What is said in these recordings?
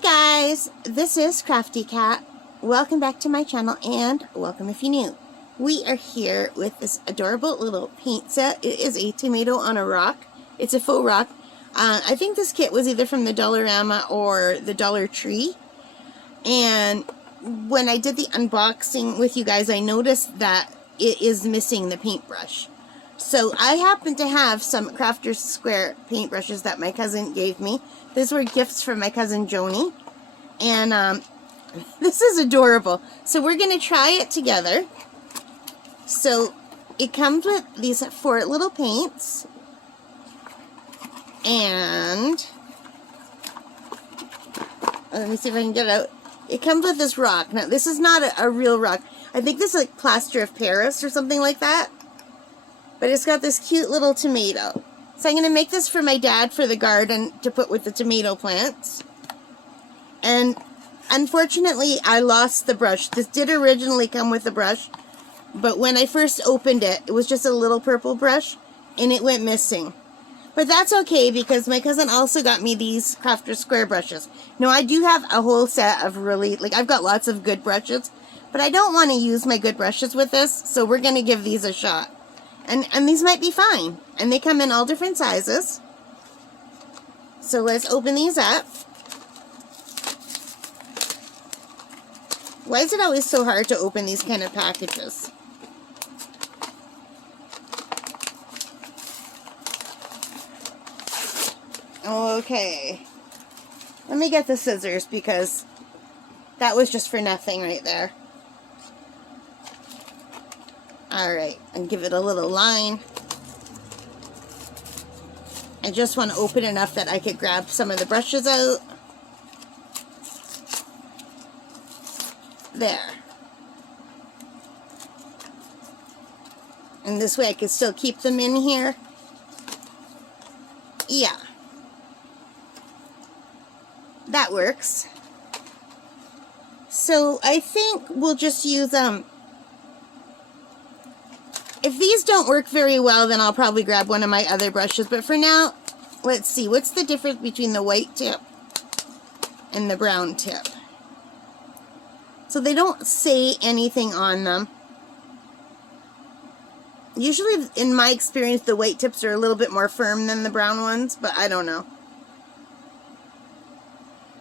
Hi guys, this is Crafty Cat. Welcome back to my channel and welcome if you're new. We are here with this adorable little paint set. It is a tomato on a rock. It's a faux rock. I think this kit was either from the Dollarama or the Dollar Tree. And when I did the unboxing with you guys, I noticed that it is missing the paintbrush. So I happen to have some Crafter's Square paintbrushes that my cousin gave me. These were gifts from my cousin Joni. And this is adorable. So we're going to try it together. So it comes with these 4 little paints. And let me see if I can get it out. It comes with this rock. Now this is not a real rock. I think this is like plaster of Paris or something like that. But it's got this cute little tomato. So I'm going to make this for my dad for the garden to put with the tomato plants. And unfortunately, I lost the brush. This did originally come with the brush. But when I first opened it, it was just a little purple brush. And it went missing. But that's okay because my cousin also got me these Crafter's Square brushes. Now, I do have a whole set of really, I've got lots of good brushes. But I don't want to use my good brushes with this. So we're going to give these a shot. And these might be fine. And they come in all different sizes. So let's open these up. Why is it always so hard to open these kind of packages? Okay. Let me get the scissors because that was just for nothing right there. Alright, and give it a little line. I just want to open enough that I could grab some of the brushes out. There. And this way I can still keep them in here. Yeah. That works. So I think we'll just use if these don't work very well, then I'll probably grab one of my other brushes. But for now, let's see. What's the difference between the white tip and the brown tip? So they don't say anything on them. Usually, in my experience, the white tips are a little bit more firm than the brown ones, but I don't know.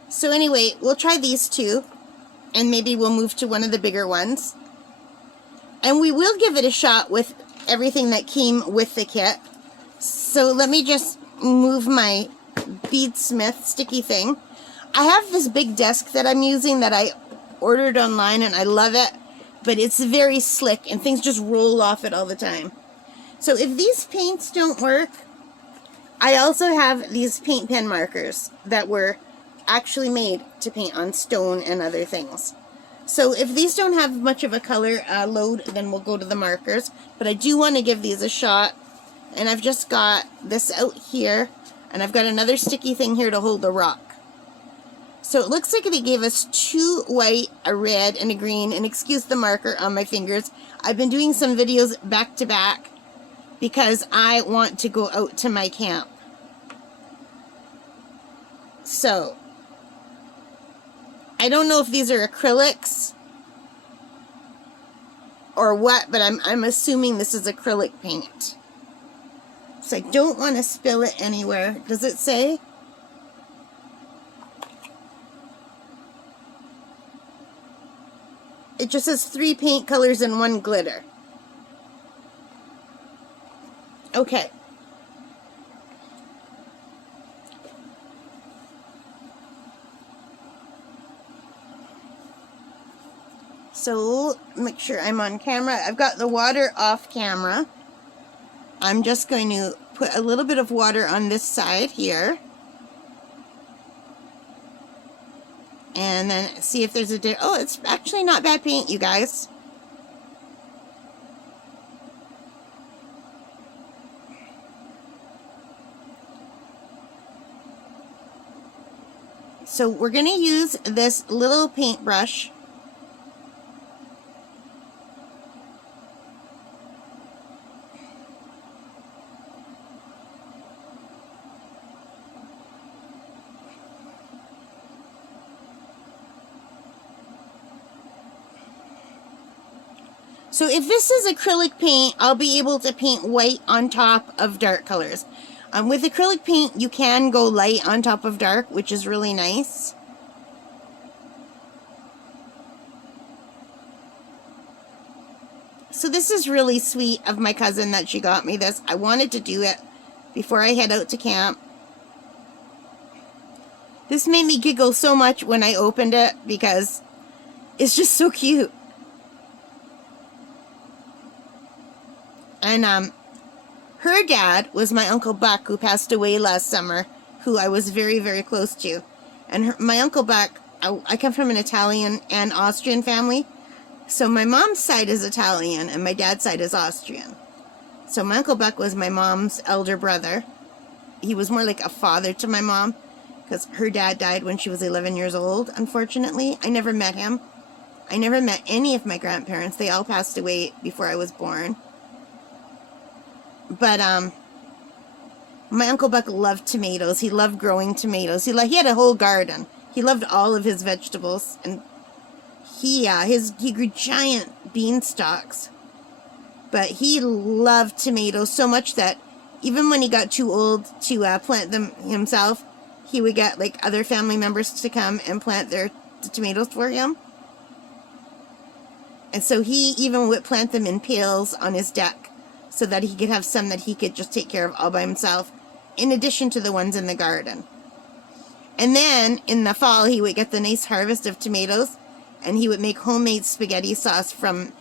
So anyway, we'll try these two, and maybe we'll move to one of the bigger ones. And we will give it a shot with everything that came with the kit. So let me just move my beadsmith sticky thing. I have this big desk that I'm using that I ordered online and I love it. But it's very slick and things just roll off it all the time. So if these paints don't work, I also have these paint pen markers that were actually made to paint on stone and other things. So if these don't have much of a color load, then we'll go to the markers. But I do want to give these a shot. And I've just got this out here. And I've got another sticky thing here to hold the rock. So it looks like they gave us 2 white, a red, and a green. And excuse the marker on my fingers. I've been doing some videos back to back because I want to go out to my camp. So I don't know if these are acrylics or what, but I'm assuming this is acrylic paint. So I don't want to spill it anywhere. Does it say? It just says 3 paint colors and 1 glitter. Okay. So, make sure I'm on camera. I've got the water off camera. I'm just going to put a little bit of water on this side here. And then see if there's a... Oh, it's actually not bad paint, you guys. So, we're going to use this little paintbrush. So if this is acrylic paint, I'll be able to paint white on top of dark colors. With acrylic paint, you can go light on top of dark, which is really nice. So this is really sweet of my cousin that she got me this. I wanted to do it before I head out to camp. This made me giggle so much when I opened it because it's just so cute. And her dad was my Uncle Buck, who passed away last summer, who I was very, very close to. And my Uncle Buck, I come from an Italian and Austrian family. So my mom's side is Italian and my dad's side is Austrian. So my Uncle Buck was my mom's elder brother. He was more like a father to my mom because her dad died when she was 11 years old, unfortunately. I never met him. I never met any of my grandparents. They all passed away before I was born. But my Uncle Buck loved tomatoes. He loved growing tomatoes. He had a whole garden. He loved all of his vegetables, and he grew giant beanstalks. But he loved tomatoes so much that even when he got too old to plant them himself, he would get like other family members to come and plant the tomatoes for him. And so he even would plant them in pails on his deck so that he could have some that he could just take care of all by himself, in addition to the ones in the garden. And then in the fall, he would get the nice harvest of tomatoes, and he would make homemade spaghetti sauce from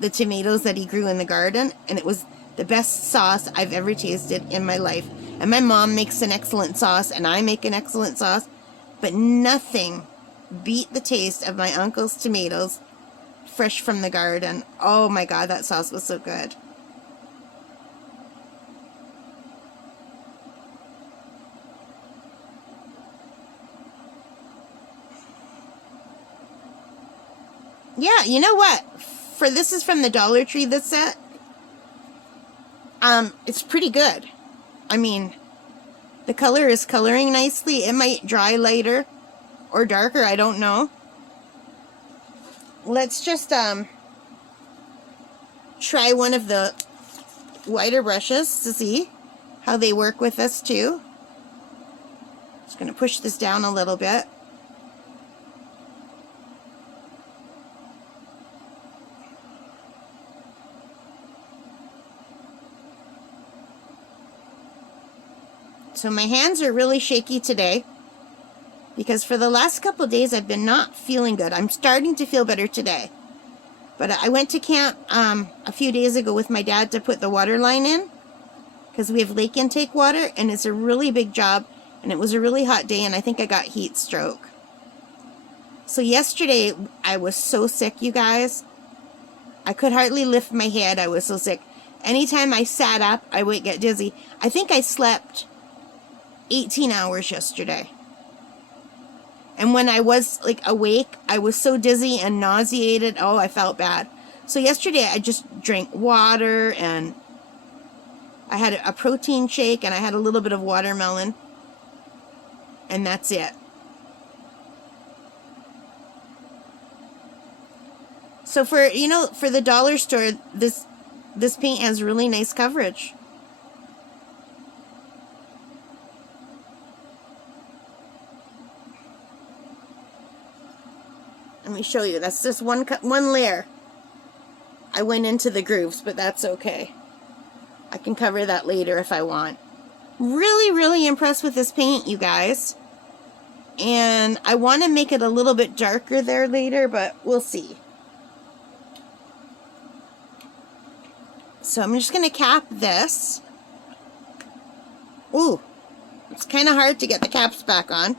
the tomatoes that he grew in the garden, and it was the best sauce I've ever tasted in my life. And my mom makes an excellent sauce, and I make an excellent sauce, but nothing beat the taste of my uncle's tomatoes fresh from the garden. Oh my God, that sauce was so good. Yeah, you know what? This is from the Dollar Tree, this set. It's pretty good. I mean, the color is coloring nicely. It might dry lighter or darker, I don't know. Let's just try one of the whiter brushes to see how they work with this too. Just going to push this down a little bit. So my hands are really shaky today because for the last couple of days I've been not feeling good. I'm starting to feel better today. But I went to camp a few days ago with my dad to put the water line in because we have lake intake water, and it's a really big job, and it was a really hot day, and I think I got heat stroke. So yesterday I was so sick, you guys. I could hardly lift my head. I was so sick. Anytime I sat up, I would get dizzy. I think I slept 18 hours yesterday. And when I was like awake, I was so dizzy and nauseated. Oh, I felt bad. So yesterday I just drank water, and I had a protein shake, and I had a little bit of watermelon, and that's it. So for the dollar store, this paint has really nice coverage. Let me show you. That's just one layer. I went into the grooves, but that's okay. I can cover that later if I want. Really, really impressed with this paint, you guys. And I want to make it a little bit darker there later, but we'll see. So I'm just going to cap this. Ooh, it's kind of hard to get the caps back on.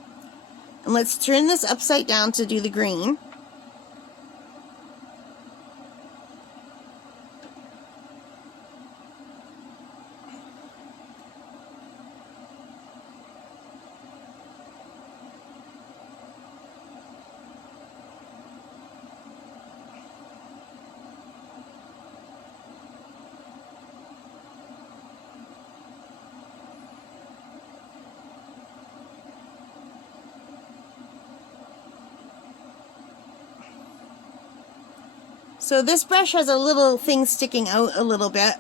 And let's turn this upside down to do the green. So this brush has a little thing sticking out a little bit.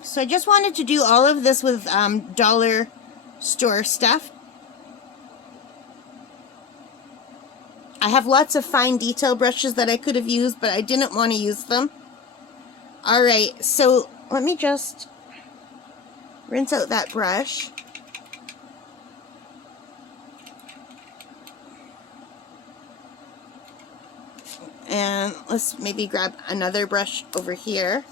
So I just wanted to do all of this with dollar store stuff. I have lots of fine detail brushes that I could have used, but I didn't want to use them. Alright, so let me just rinse out that brush. And let's maybe grab another brush over here.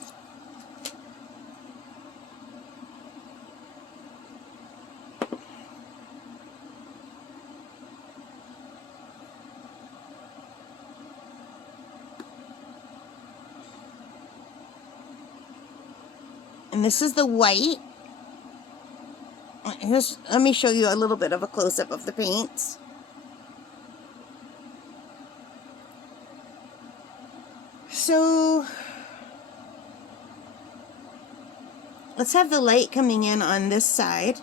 And this is the white. Let me show you a little bit of a close-up of the paints. So let's have the light coming in on this side.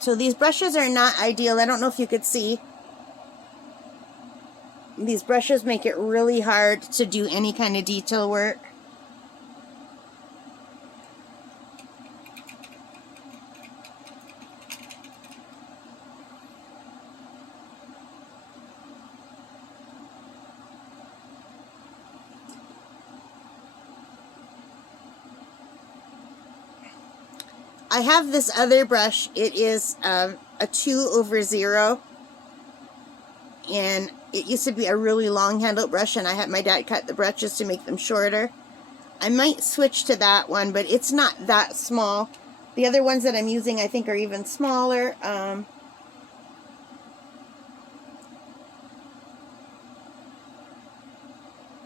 So these brushes are not ideal. I don't know if you could see. These brushes make it really hard to do any kind of detail work. I have this other brush. It is a 2/0, and it used to be a really long handled brush, and I had my dad cut the brushes to make them shorter. I might switch to that one, but it's not that small. The other ones that I'm using I think are even smaller.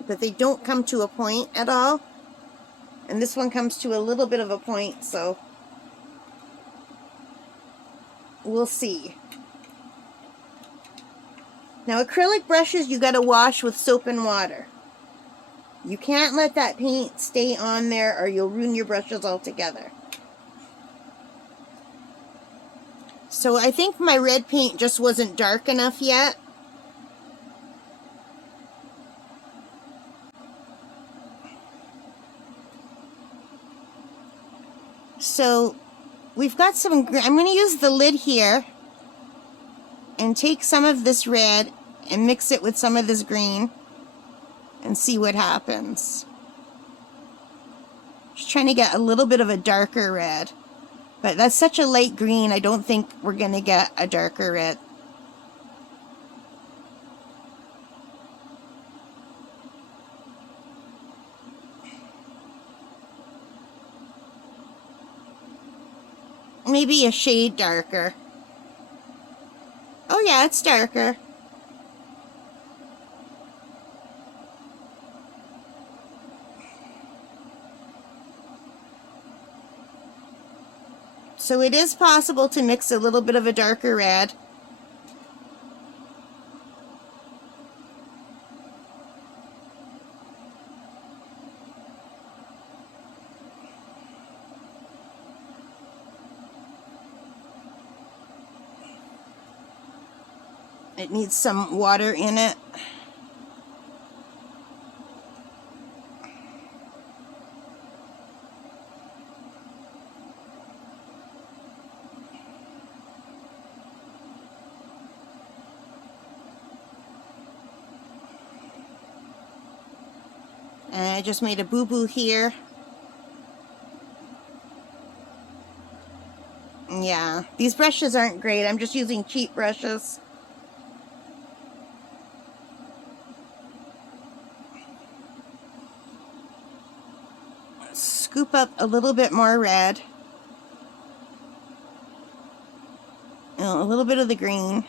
But they don't come to a point at all. And this one comes to a little bit of a point, so we'll see. Now acrylic brushes you gotta wash with soap and water. You can't let that paint stay on there or you'll ruin your brushes altogether. So I think my red paint just wasn't dark enough yet. So we've got some, I'm going to use the lid here and take some of this red and mix it with some of this green and see what happens. Just trying to get a little bit of a darker red. But that's such a light green, I don't think we're going to get a darker red. Maybe a shade darker. Oh Oh yeah, it's darker. So it is possible to mix a little bit of a darker red. It needs some water in it. And I just made a boo-boo here. Yeah, these brushes aren't great. I'm just using cheap brushes. Scoop up a little bit more red. And a little bit of the green.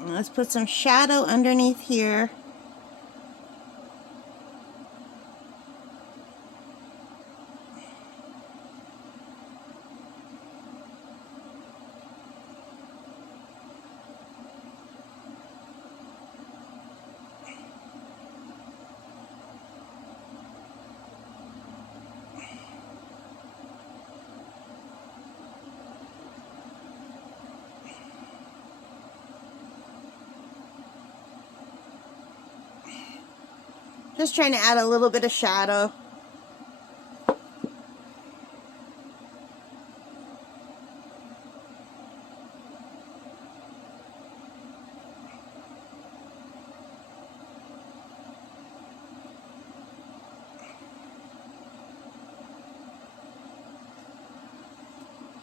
And let's put some shadow underneath here. Just trying to add a little bit of shadow.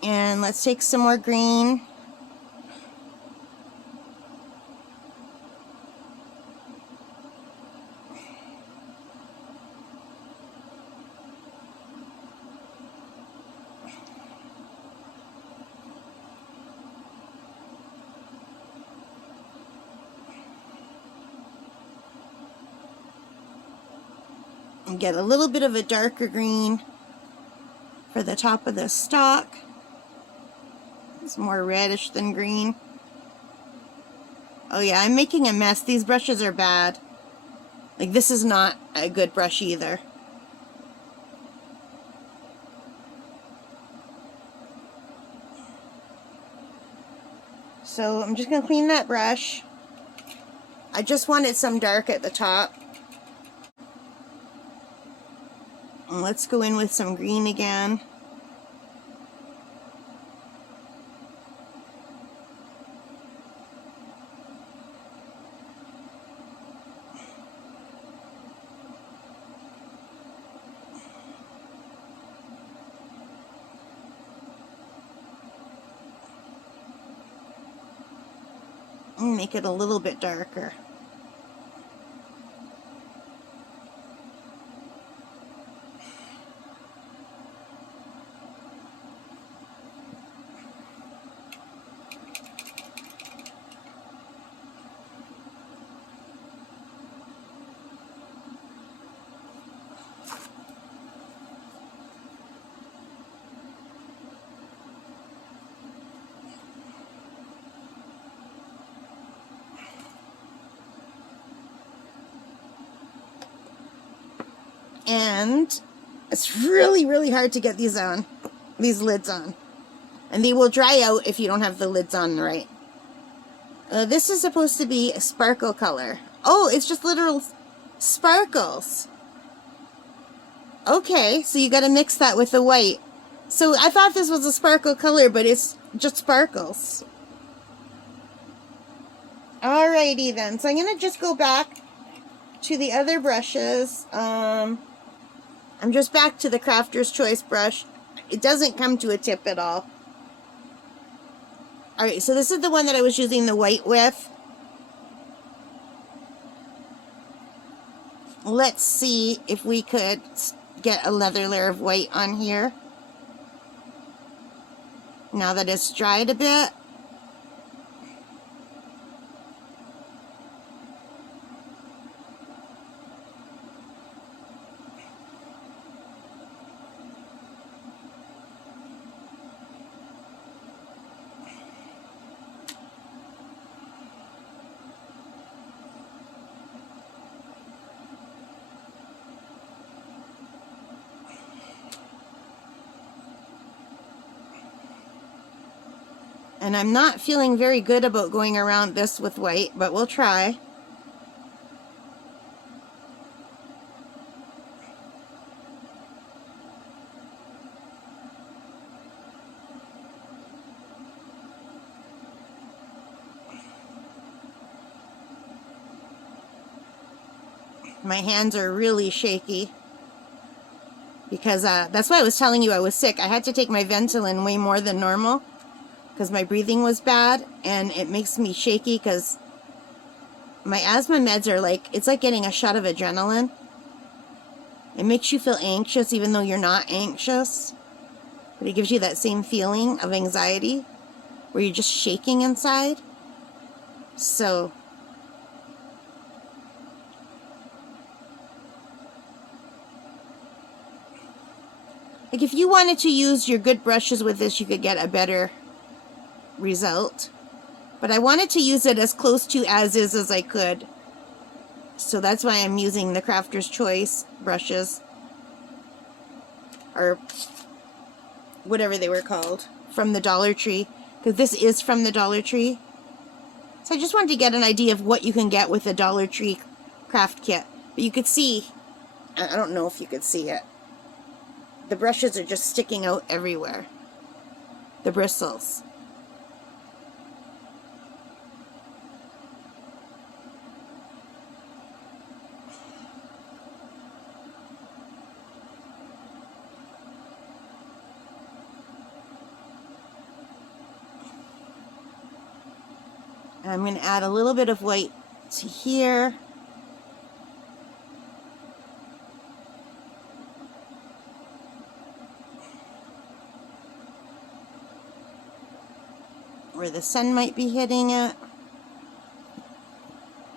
And let's take some more green. And get a little bit of a darker green for the top of the stalk. It's more reddish than green. Oh yeah, I'm making a mess. These brushes are bad. Like, this is not a good brush either. So I'm just going to clean that brush. I just wanted some dark at the top. And let's go in with some green again. And make it a little bit darker. And it's really, really hard to get these lids on. And they will dry out if you don't have the lids on right. This is supposed to be a sparkle color. Oh, it's just literal sparkles. Okay, so you gotta mix that with the white. So I thought this was a sparkle color, but it's just sparkles. Alrighty then, so I'm gonna just go back to the other brushes. I'm just back to the Crafter's Choice brush. It doesn't come to a tip at all. Alright, so this is the one that I was using the white with. let's see if we could get another layer of white on here. Now that it's dried a bit. And I'm not feeling very good about going around this with white, but we'll try. My hands are really shaky because that's why I was telling you I was sick. I had to take my Ventolin way more than normal because my breathing was bad, and it makes me shaky because my asthma meds are like, it's like getting a shot of adrenaline. It makes you feel anxious even though you're not anxious, but it gives you that same feeling of anxiety where you're just shaking inside. So like if you wanted to use your good brushes with this, you could get a better result. But I wanted to use it as close to as is as I could. So that's why I'm using the Crafter's Choice brushes. Or whatever they were called. From the Dollar Tree. Because this is from the Dollar Tree. So I just wanted to get an idea of what you can get with a Dollar Tree craft kit. But you could see, I don't know if you could see it. The brushes are just sticking out everywhere. The bristles. I'm going to add a little bit of white to here. Where the sun might be hitting it.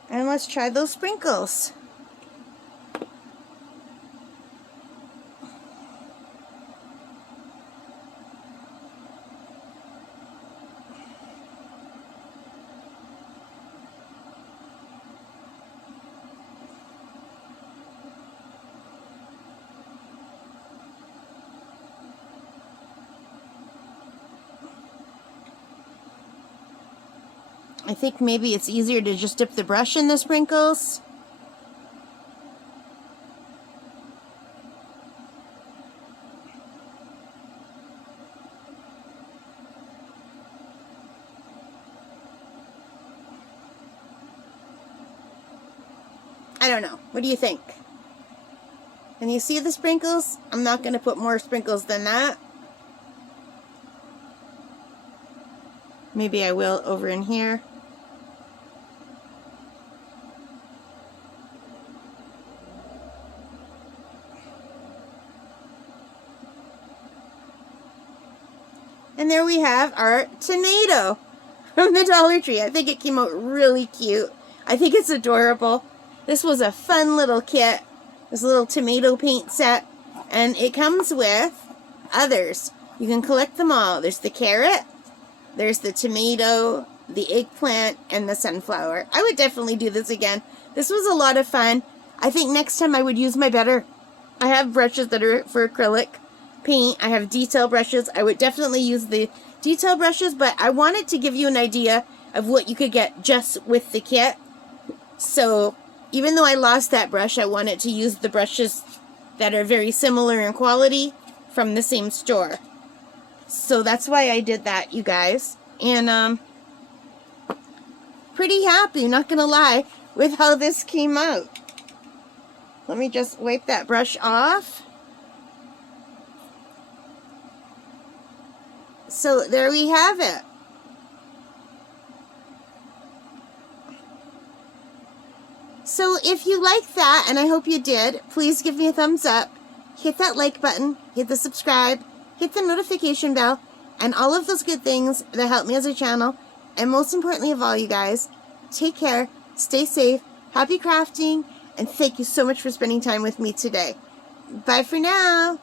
And let's try those sprinkles. I think maybe it's easier to just dip the brush in the sprinkles. I don't know. What do you think? Can you see the sprinkles? I'm not going to put more sprinkles than that. Maybe I will over in here. And there we have our tomato from the Dollar Tree. I think it came out really cute. I think it's adorable. This was a fun little kit. This little tomato paint set. And it comes with others. You can collect them all. There's the carrot, there's the tomato, the eggplant, and the sunflower. I would definitely do this again. This was a lot of fun. I think next time I would use my better. I have brushes that are for acrylic paint. I have detail brushes. I would definitely use the detail brushes, but I wanted to give you an idea of what you could get just with the kit. So even though I lost that brush, I wanted to use the brushes that are very similar in quality from the same store. So that's why I did that, you guys. And pretty happy, not gonna lie, with how this came out. Let me just wipe that brush off. So there we have it. So if you like that, and I hope you did, please give me a thumbs up. Hit that like button, hit the subscribe, hit the notification bell, and all of those good things that help me as a channel. And most importantly of all, you guys, take care, stay safe, happy crafting, and thank you so much for spending time with me today. Bye for now.